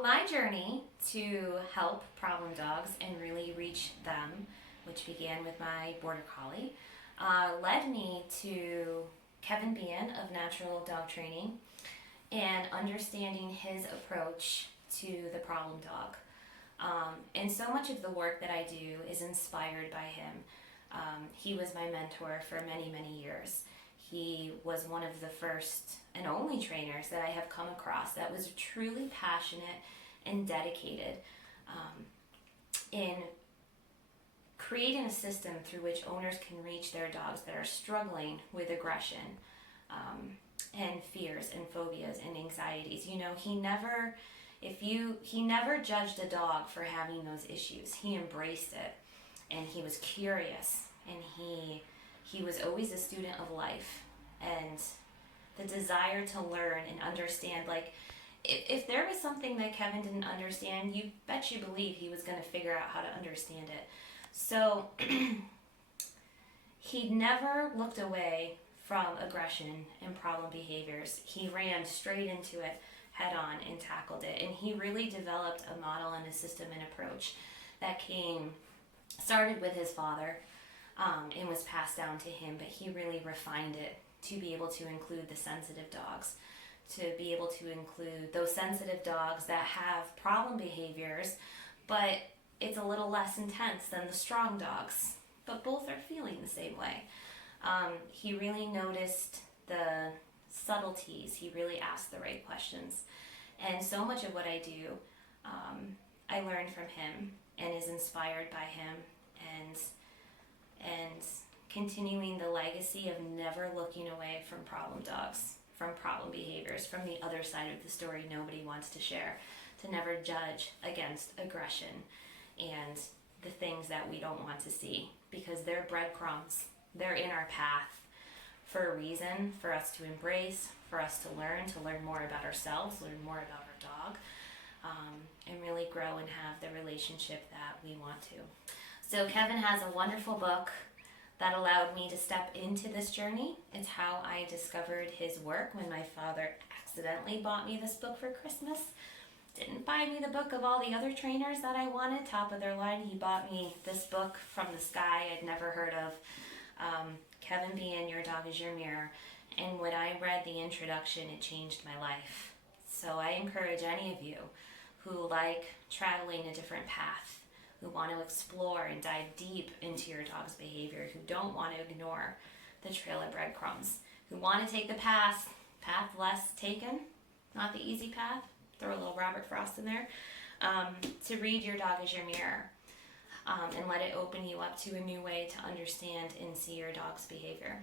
So my journey to help problem dogs and really reach them, which began with my border collie, led me to Kevin Bean of Natural Dog Training and understanding his approach to the problem dog. And so much of the work that I do is inspired by him. He was my mentor for many, many years. He was one of the first and only trainers that I have come across that was truly passionate and dedicated in creating a system through which owners can reach their dogs that are struggling with aggression and fears and phobias and anxieties. You know, he never judged a dog for having those issues. He embraced it, and he was curious, and he was always a student of life, and the desire to learn and understand. Like, if there was something that Kevin didn't understand, you bet you believe he was going to figure out how to understand it. So he never looked away from aggression and problem behaviors. He ran straight into it head on and tackled it, and he really developed a model and a system and approach that started with his father and was passed down to him, but he really refined it to be able to include the sensitive dogs, to be able to include those sensitive dogs that have problem behaviors, but it's a little less intense than the strong dogs, but both are feeling the same way. He really noticed the subtleties. He really asked the right questions. And so much of what I do, I learned from him and is inspired by him, and continuing the legacy of never looking away from problem dogs, from problem behaviors, from the other side of the story nobody wants to share, to never judge against aggression and the things that we don't want to see, because they're breadcrumbs. They're in our path for a reason, for us to embrace, for us to learn more about ourselves, learn more about our dog, and really grow and have the relationship that we want to. So Kevin has a wonderful book that allowed me to step into this journey. It's how I discovered his work when my father accidentally bought me this book for Christmas. Didn't buy me the book of all the other trainers that I wanted, top of their line. He bought me this book from the sky I'd never heard of. Kevin Bean, Your Dog is Your Mirror. And when I read the introduction, it changed my life. So I encourage any of you who like traveling a different path, who want to explore and dive deep into your dog's behavior, who don't want to ignore the trail of breadcrumbs, who want to take the path less taken, not the easy path, throw a little Robert Frost in there, to read Your Dog is Your Mirror. And let it open you up to a new way to understand and see your dog's behavior.